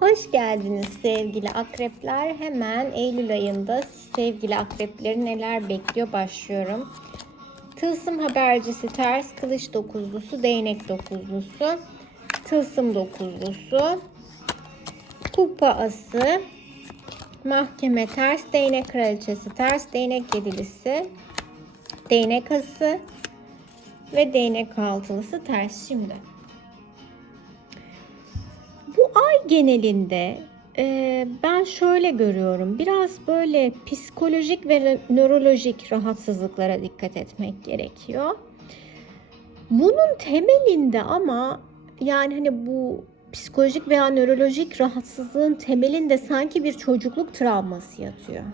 Hoş geldiniz sevgili akrepler. Hemen Eylül ayında sevgili akrepleri neler bekliyor başlıyorum. Tılsım habercisi ters kılıç dokuzlusu, değnek dokuzlusu, tılsım dokuzlusu, kupa ası, mahkeme ters, değnek kraliçesi ters, değnek yedilisi, değnek ası ve değnek altılısı ters. Şimdi genelinde e, ben şöyle görüyorum. Biraz böyle psikolojik ve nörolojik rahatsızlıklara dikkat etmek gerekiyor. Bunun temelinde ama yani hani bu psikolojik veya nörolojik rahatsızlığın temelinde sanki bir çocukluk travması yatıyor.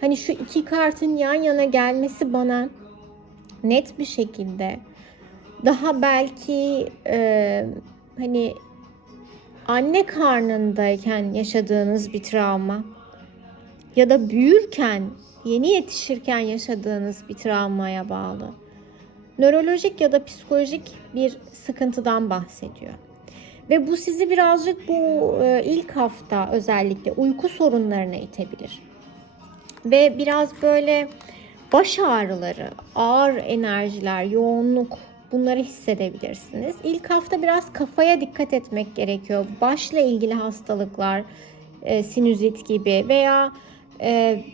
Hani şu iki kartın yan yana gelmesi bana net bir şekilde daha belki e, hani anne karnındayken yaşadığınız bir travma ya da büyürken, yeni yetişirken yaşadığınız bir travmaya bağlı. Nörolojik ya da psikolojik bir sıkıntıdan bahsediyor. Ve bu sizi birazcık bu e, ilk hafta özellikle uyku sorunlarına itebilir. Ve biraz böyle baş ağrıları, ağır enerjiler, yoğunluk bunları hissedebilirsiniz. İlk hafta biraz kafaya dikkat etmek gerekiyor. Başla ilgili hastalıklar, e, sinüzit gibi veya e,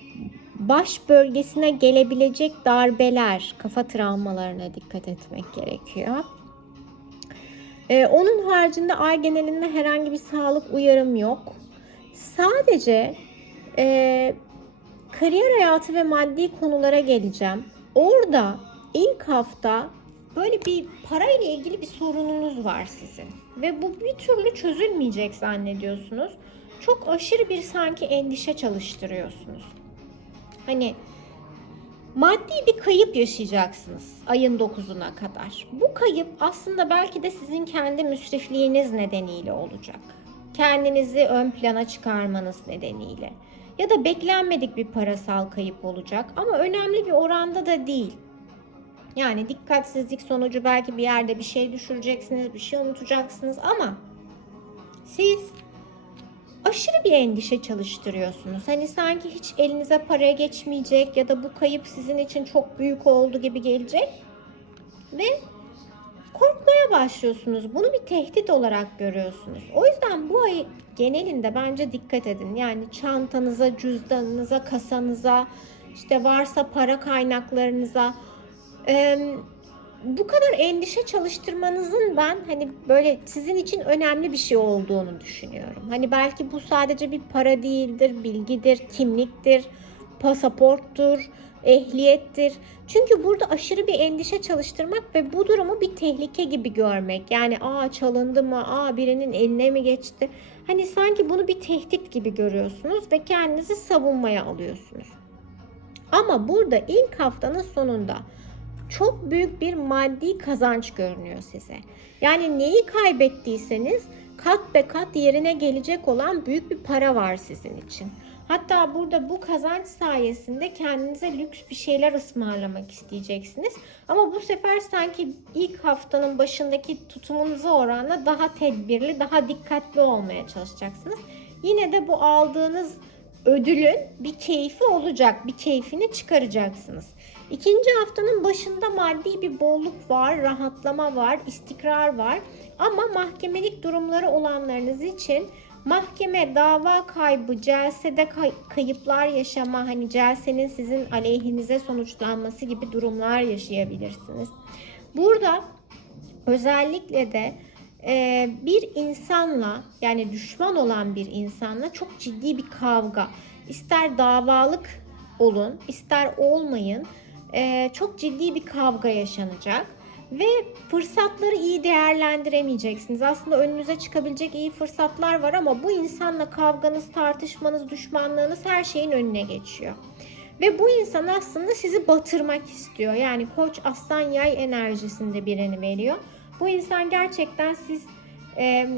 baş bölgesine gelebilecek darbeler, kafa travmalarına dikkat etmek gerekiyor. E, onun haricinde ay genelinde herhangi bir sağlık uyarım yok. Sadece e, kariyer hayatı ve maddi konulara geleceğim. Orada ilk hafta böyle bir parayla ilgili bir sorununuz var sizin ve bu bir türlü çözülmeyecek zannediyorsunuz. Çok aşırı bir sanki endişe çalıştırıyorsunuz. Hani maddi bir kayıp yaşayacaksınız ayın 9'una kadar. Bu kayıp aslında belki de sizin kendi müsrifliğiniz nedeniyle olacak. Kendinizi ön plana çıkarmanız nedeniyle. Ya da beklenmedik bir parasal kayıp olacak ama önemli bir oranda da değil. Yani dikkatsizlik sonucu belki bir yerde bir şey düşüreceksiniz, bir şey unutacaksınız ama siz aşırı bir endişe çalıştırıyorsunuz. Hani sanki hiç elinize paraya geçmeyecek ya da bu kayıp sizin için çok büyük oldu gibi gelecek. Ve korkmaya başlıyorsunuz. Bunu bir tehdit olarak görüyorsunuz. O yüzden bu ay genelinde bence dikkat edin. Yani çantanıza, cüzdanınıza, kasanıza, işte varsa para kaynaklarınıza bu kadar endişe çalıştırmanızın ben hani böyle sizin için önemli bir şey olduğunu düşünüyorum. Hani belki bu sadece bir para değildir, bilgidir, kimliktir, pasaporttur, ehliyettir. Çünkü burada aşırı bir endişe çalıştırmak ve bu durumu bir tehlike gibi görmek. Yani aa çalındı mı, aa birinin eline mi geçti? Hani sanki bunu bir tehdit gibi görüyorsunuz ve kendinizi savunmaya alıyorsunuz. Ama burada ilk haftanın sonunda çok büyük bir maddi kazanç görünüyor size. Yani neyi kaybettiyseniz kat be kat yerine gelecek olan büyük bir para var sizin için. Hatta burada bu kazanç sayesinde kendinize lüks bir şeyler ısmarlamak isteyeceksiniz. Ama bu sefer sanki ilk haftanın başındaki tutumunuza oranla daha tedbirli, daha dikkatli olmaya çalışacaksınız. Yine de bu aldığınız ödülün bir keyfi olacak. Bir keyfini çıkaracaksınız. İkinci haftanın başında maddi bir bolluk var, rahatlama var, istikrar var. Ama mahkemelik durumları olanlarınız için mahkeme, dava kaybı, celsede kay- kayıplar yaşama, hani celsenin sizin aleyhinize sonuçlanması gibi durumlar yaşayabilirsiniz. Burada özellikle de e, bir insanla yani düşman olan bir insanla çok ciddi bir kavga, ister davalık olun, ister olmayın e, çok ciddi bir kavga yaşanacak ve fırsatları iyi değerlendiremeyeceksiniz. Aslında önünüze çıkabilecek iyi fırsatlar var ama bu insanla kavganız, tartışmanız, düşmanlığınız her şeyin önüne geçiyor. Ve bu insan aslında sizi batırmak istiyor. Yani koç aslan yay enerjisinde birini veriyor. Bu insan gerçekten siz e,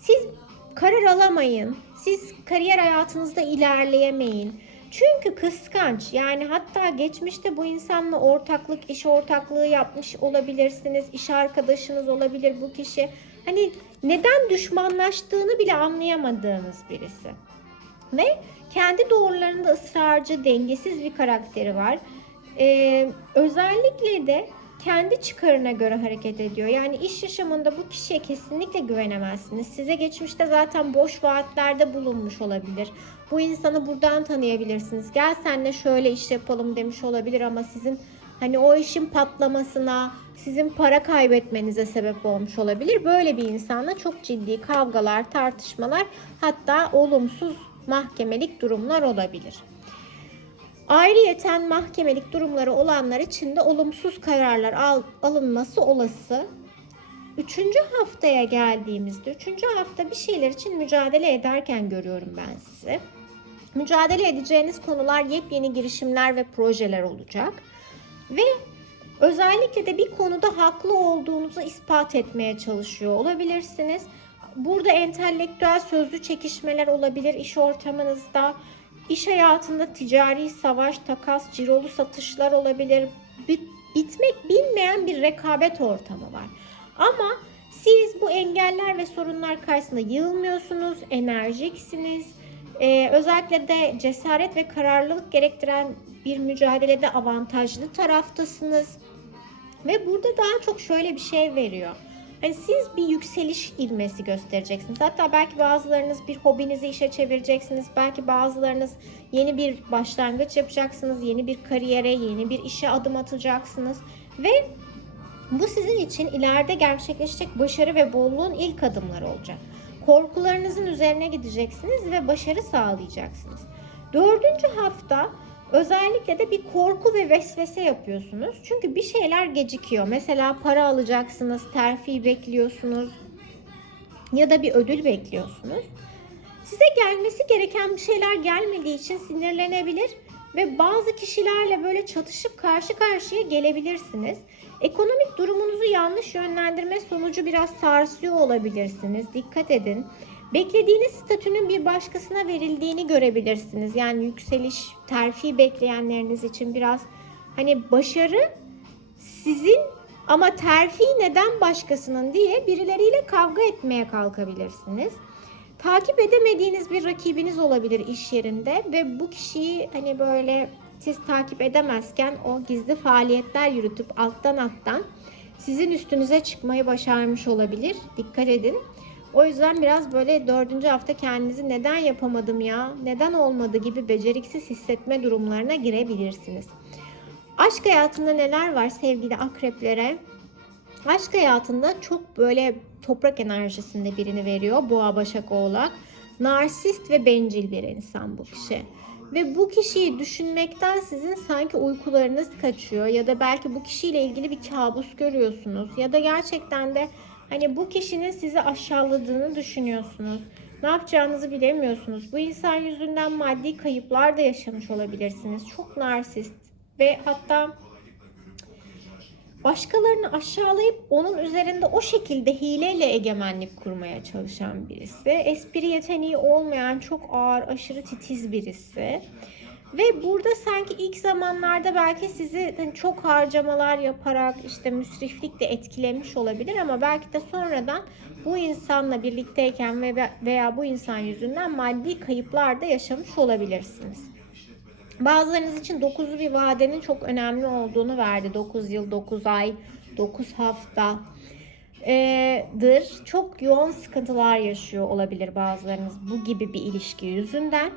siz karar alamayın. Siz kariyer hayatınızda ilerleyemeyin çünkü kıskanç yani hatta geçmişte bu insanla ortaklık, iş ortaklığı yapmış olabilirsiniz. İş arkadaşınız olabilir bu kişi. hani neden düşmanlaştığını bile anlayamadığınız birisi. Ve kendi doğrularında ısrarcı, dengesiz bir karakteri var. Ee, özellikle de kendi çıkarına göre hareket ediyor. Yani iş yaşamında bu kişiye kesinlikle güvenemezsiniz. Size geçmişte zaten boş vaatlerde bulunmuş olabilir. Bu insanı buradan tanıyabilirsiniz. Gel senle şöyle iş yapalım demiş olabilir ama sizin hani o işin patlamasına, sizin para kaybetmenize sebep olmuş olabilir. Böyle bir insanla çok ciddi kavgalar, tartışmalar, hatta olumsuz mahkemelik durumlar olabilir. Ayrıyeten mahkemelik durumları olanlar için de olumsuz kararlar al- alınması olası. Üçüncü haftaya geldiğimizde, üçüncü hafta bir şeyler için mücadele ederken görüyorum ben sizi. Mücadele edeceğiniz konular yepyeni girişimler ve projeler olacak. Ve özellikle de bir konuda haklı olduğunuzu ispat etmeye çalışıyor olabilirsiniz. Burada entelektüel sözlü çekişmeler olabilir iş ortamınızda. İş hayatında ticari savaş, takas, cirolu satışlar olabilir. Bit- bitmek bilmeyen bir rekabet ortamı var. Ama siz bu engeller ve sorunlar karşısında yığılmıyorsunuz, enerjiksiniz. Ee, özellikle de cesaret ve kararlılık gerektiren bir mücadelede avantajlı taraftasınız. Ve burada daha çok şöyle bir şey veriyor. Hani siz bir yükseliş ilmesi göstereceksiniz. Hatta belki bazılarınız bir hobinizi işe çevireceksiniz. Belki bazılarınız yeni bir başlangıç yapacaksınız. Yeni bir kariyere, yeni bir işe adım atacaksınız. Ve bu sizin için ileride gerçekleşecek başarı ve bolluğun ilk adımları olacak. Korkularınızın üzerine gideceksiniz ve başarı sağlayacaksınız. Dördüncü hafta özellikle de bir korku ve vesvese yapıyorsunuz. Çünkü bir şeyler gecikiyor. Mesela para alacaksınız, terfi bekliyorsunuz ya da bir ödül bekliyorsunuz. Size gelmesi gereken bir şeyler gelmediği için sinirlenebilir ve bazı kişilerle böyle çatışıp karşı karşıya gelebilirsiniz. Ekonomik durumunuzu yanlış yönlendirme sonucu biraz sarsıyor olabilirsiniz. Dikkat edin. Beklediğiniz statünün bir başkasına verildiğini görebilirsiniz. Yani yükseliş, terfi bekleyenleriniz için biraz hani başarı sizin ama terfi neden başkasının diye birileriyle kavga etmeye kalkabilirsiniz. Takip edemediğiniz bir rakibiniz olabilir iş yerinde ve bu kişiyi hani böyle siz takip edemezken o gizli faaliyetler yürütüp alttan alttan sizin üstünüze çıkmayı başarmış olabilir. Dikkat edin. O yüzden biraz böyle dördüncü hafta kendinizi neden yapamadım ya, neden olmadı gibi beceriksiz hissetme durumlarına girebilirsiniz. Aşk hayatında neler var sevgili akreplere? Aşk hayatında çok böyle toprak enerjisinde birini veriyor. Boğa, Başak, Oğlak. Narsist ve bencil bir insan bu kişi. Ve bu kişiyi düşünmekten sizin sanki uykularınız kaçıyor ya da belki bu kişiyle ilgili bir kabus görüyorsunuz ya da gerçekten de hani bu kişinin sizi aşağıladığını düşünüyorsunuz. Ne yapacağınızı bilemiyorsunuz. Bu insan yüzünden maddi kayıplar da yaşamış olabilirsiniz. Çok narsist ve hatta başkalarını aşağılayıp onun üzerinde o şekilde hileyle egemenlik kurmaya çalışan birisi. Espri yeteneği olmayan çok ağır, aşırı titiz birisi. Ve burada sanki ilk zamanlarda belki sizi hani çok harcamalar yaparak işte müsriflikle etkilemiş olabilir ama belki de sonradan bu insanla birlikteyken ve veya bu insan yüzünden maddi kayıplar da yaşamış olabilirsiniz. Bazılarınız için 9'lu bir vadenin çok önemli olduğunu verdi. 9 yıl, 9 ay, 9 hafta dır. Çok yoğun sıkıntılar yaşıyor olabilir bazılarınız bu gibi bir ilişki yüzünden.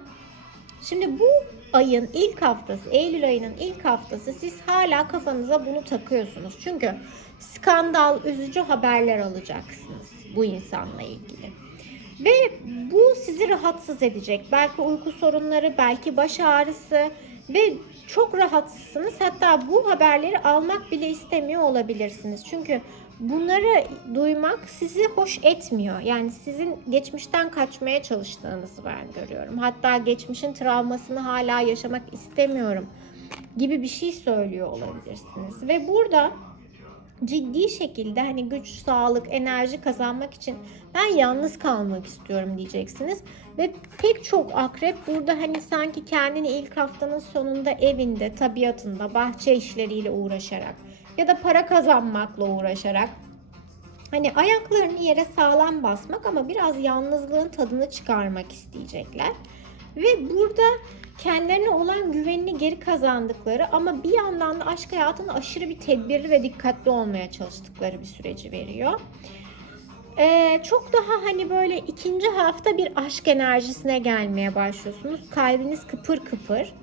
Şimdi bu ayın ilk haftası, Eylül ayının ilk haftası siz hala kafanıza bunu takıyorsunuz. Çünkü skandal, üzücü haberler alacaksınız bu insanla ilgili. Ve bu sizi rahatsız edecek. Belki uyku sorunları, belki baş ağrısı ve çok rahatsızsınız. Hatta bu haberleri almak bile istemiyor olabilirsiniz. Çünkü bunları duymak sizi hoş etmiyor. Yani sizin geçmişten kaçmaya çalıştığınızı ben görüyorum. Hatta geçmişin travmasını hala yaşamak istemiyorum gibi bir şey söylüyor olabilirsiniz. Ve burada ciddi şekilde hani güç, sağlık, enerji kazanmak için ben yalnız kalmak istiyorum diyeceksiniz. Ve pek çok akrep burada hani sanki kendini ilk haftanın sonunda evinde, tabiatında, bahçe işleriyle uğraşarak ya da para kazanmakla uğraşarak Hani ayaklarını yere sağlam basmak ama biraz yalnızlığın tadını çıkarmak isteyecekler. Ve burada kendilerine olan güvenini geri kazandıkları ama bir yandan da aşk hayatında aşırı bir tedbirli ve dikkatli olmaya çalıştıkları bir süreci veriyor. Ee, çok daha hani böyle ikinci hafta bir aşk enerjisine gelmeye başlıyorsunuz. Kalbiniz kıpır kıpır.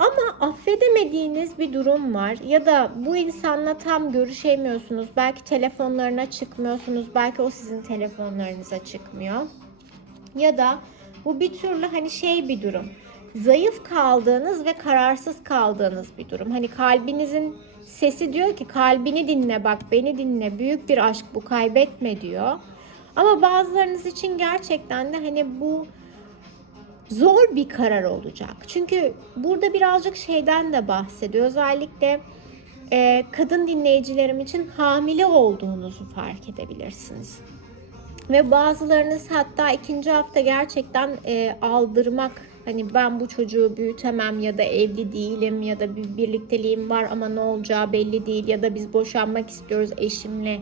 Ama affedemediğiniz bir durum var ya da bu insanla tam görüşemiyorsunuz. Belki telefonlarına çıkmıyorsunuz. Belki o sizin telefonlarınıza çıkmıyor. Ya da bu bir türlü hani şey bir durum. Zayıf kaldığınız ve kararsız kaldığınız bir durum. Hani kalbinizin sesi diyor ki kalbini dinle bak beni dinle büyük bir aşk bu kaybetme diyor. Ama bazılarınız için gerçekten de hani bu zor bir karar olacak. Çünkü burada birazcık şeyden de bahsediyor. Özellikle e, kadın dinleyicilerim için hamile olduğunuzu fark edebilirsiniz. Ve bazılarınız hatta ikinci hafta gerçekten e, aldırmak hani ben bu çocuğu büyütemem ya da evli değilim ya da bir birlikteliğim var ama ne olacağı belli değil ya da biz boşanmak istiyoruz eşimle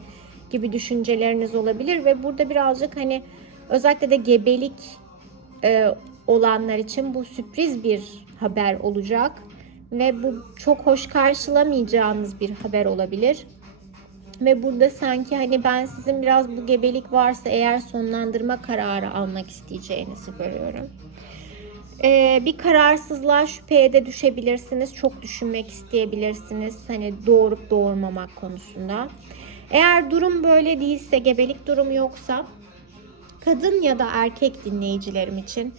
gibi düşünceleriniz olabilir ve burada birazcık hani özellikle de gebelik e, olanlar için bu sürpriz bir haber olacak ve bu çok hoş karşılamayacağınız bir haber olabilir. Ve burada sanki hani ben sizin biraz bu gebelik varsa eğer sonlandırma kararı almak isteyeceğinizi görüyorum. Ee, bir kararsızlığa şüpheye de düşebilirsiniz. Çok düşünmek isteyebilirsiniz. Hani doğurup doğurmamak konusunda. Eğer durum böyle değilse, gebelik durumu yoksa kadın ya da erkek dinleyicilerim için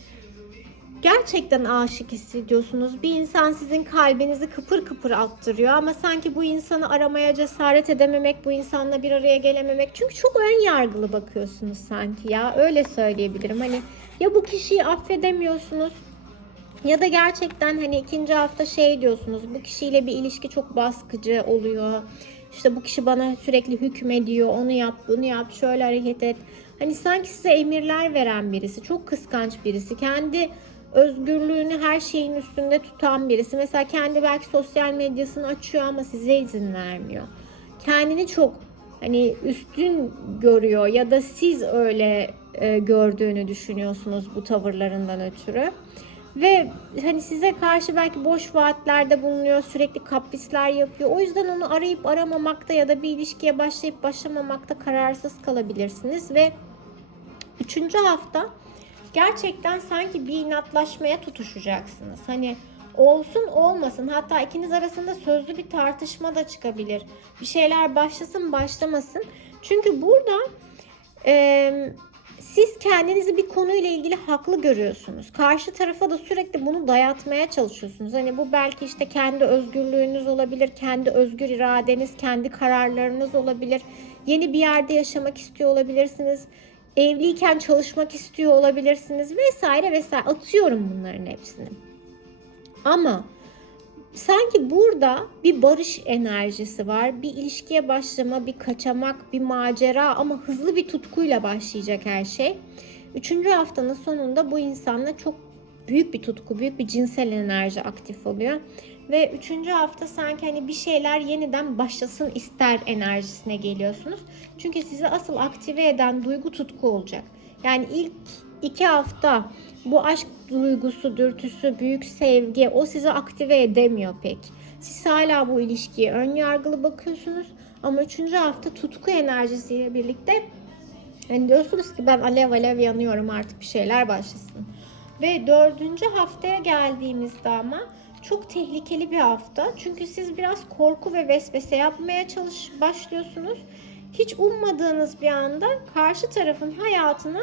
gerçekten aşık hissediyorsunuz. Bir insan sizin kalbinizi kıpır kıpır attırıyor ama sanki bu insanı aramaya cesaret edememek, bu insanla bir araya gelememek. Çünkü çok ön yargılı bakıyorsunuz sanki ya. Öyle söyleyebilirim. Hani ya bu kişiyi affedemiyorsunuz ya da gerçekten hani ikinci hafta şey diyorsunuz. Bu kişiyle bir ilişki çok baskıcı oluyor. İşte bu kişi bana sürekli hükmediyor. Onu yap, bunu yap, şöyle hareket et. Hani sanki size emirler veren birisi. Çok kıskanç birisi. Kendi özgürlüğünü her şeyin üstünde tutan birisi. Mesela kendi belki sosyal medyasını açıyor ama size izin vermiyor. Kendini çok hani üstün görüyor ya da siz öyle e, gördüğünü düşünüyorsunuz bu tavırlarından ötürü. Ve hani size karşı belki boş vaatlerde bulunuyor, sürekli kaprisler yapıyor. O yüzden onu arayıp aramamakta ya da bir ilişkiye başlayıp başlamamakta kararsız kalabilirsiniz. Ve üçüncü hafta gerçekten sanki bir inatlaşmaya tutuşacaksınız. Hani olsun olmasın hatta ikiniz arasında sözlü bir tartışma da çıkabilir. Bir şeyler başlasın başlamasın. Çünkü burada e, siz kendinizi bir konuyla ilgili haklı görüyorsunuz. Karşı tarafa da sürekli bunu dayatmaya çalışıyorsunuz. Hani bu belki işte kendi özgürlüğünüz olabilir, kendi özgür iradeniz, kendi kararlarınız olabilir. Yeni bir yerde yaşamak istiyor olabilirsiniz. Evliyken çalışmak istiyor olabilirsiniz vesaire vesaire. Atıyorum bunların hepsini. Ama sanki burada bir barış enerjisi var. Bir ilişkiye başlama, bir kaçamak, bir macera ama hızlı bir tutkuyla başlayacak her şey. Üçüncü haftanın sonunda bu insanla çok büyük bir tutku, büyük bir cinsel enerji aktif oluyor. Ve üçüncü hafta sanki hani bir şeyler yeniden başlasın ister enerjisine geliyorsunuz. Çünkü sizi asıl aktive eden duygu tutku olacak. Yani ilk iki hafta bu aşk duygusu, dürtüsü, büyük sevgi o sizi aktive edemiyor pek. Siz hala bu ilişkiye ön yargılı bakıyorsunuz ama üçüncü hafta tutku enerjisiyle birlikte hani diyorsunuz ki ben alev alev yanıyorum artık bir şeyler başlasın. Ve dördüncü haftaya geldiğimizde ama çok tehlikeli bir hafta. Çünkü siz biraz korku ve vesvese yapmaya çalış başlıyorsunuz. Hiç ummadığınız bir anda karşı tarafın hayatına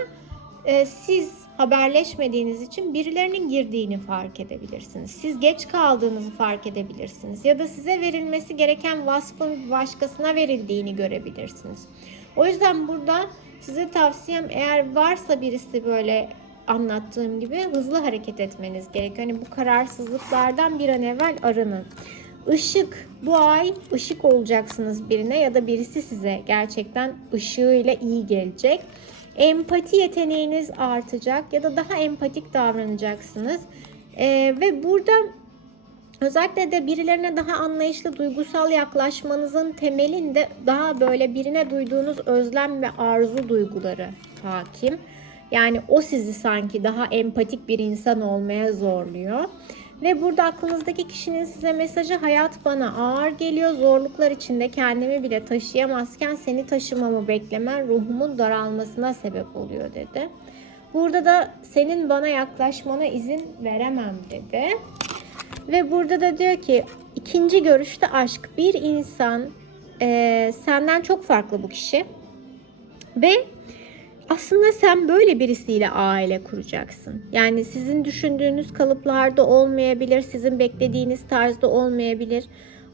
e, siz haberleşmediğiniz için birilerinin girdiğini fark edebilirsiniz. Siz geç kaldığınızı fark edebilirsiniz. Ya da size verilmesi gereken vasfın başkasına verildiğini görebilirsiniz. O yüzden burada size tavsiyem eğer varsa birisi böyle anlattığım gibi hızlı hareket etmeniz gerekiyor. Hani bu kararsızlıklardan bir an evvel arının. Işık bu ay ışık olacaksınız birine ya da birisi size gerçekten ışığıyla iyi gelecek. Empati yeteneğiniz artacak ya da daha empatik davranacaksınız. Ee, ve burada Özellikle de birilerine daha anlayışlı, duygusal yaklaşmanızın temelinde daha böyle birine duyduğunuz özlem ve arzu duyguları hakim. Yani o sizi sanki daha empatik bir insan olmaya zorluyor. Ve burada aklınızdaki kişinin size mesajı hayat bana ağır geliyor. Zorluklar içinde kendimi bile taşıyamazken seni taşımamı beklemen ruhumun daralmasına sebep oluyor dedi. Burada da senin bana yaklaşmana izin veremem dedi. Ve burada da diyor ki ikinci görüşte aşk. Bir insan e, senden çok farklı bu kişi. Ve aslında sen böyle birisiyle aile kuracaksın. Yani sizin düşündüğünüz kalıplarda olmayabilir, sizin beklediğiniz tarzda olmayabilir.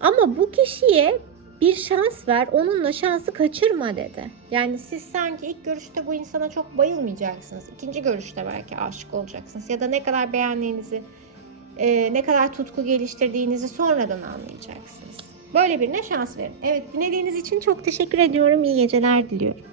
Ama bu kişiye bir şans ver, onunla şansı kaçırma dedi. Yani siz sanki ilk görüşte bu insana çok bayılmayacaksınız. İkinci görüşte belki aşık olacaksınız. Ya da ne kadar beğendiğinizi, e, ne kadar tutku geliştirdiğinizi sonradan anlayacaksınız. Böyle birine şans verin. Evet dinlediğiniz için çok teşekkür ediyorum. İyi geceler diliyorum.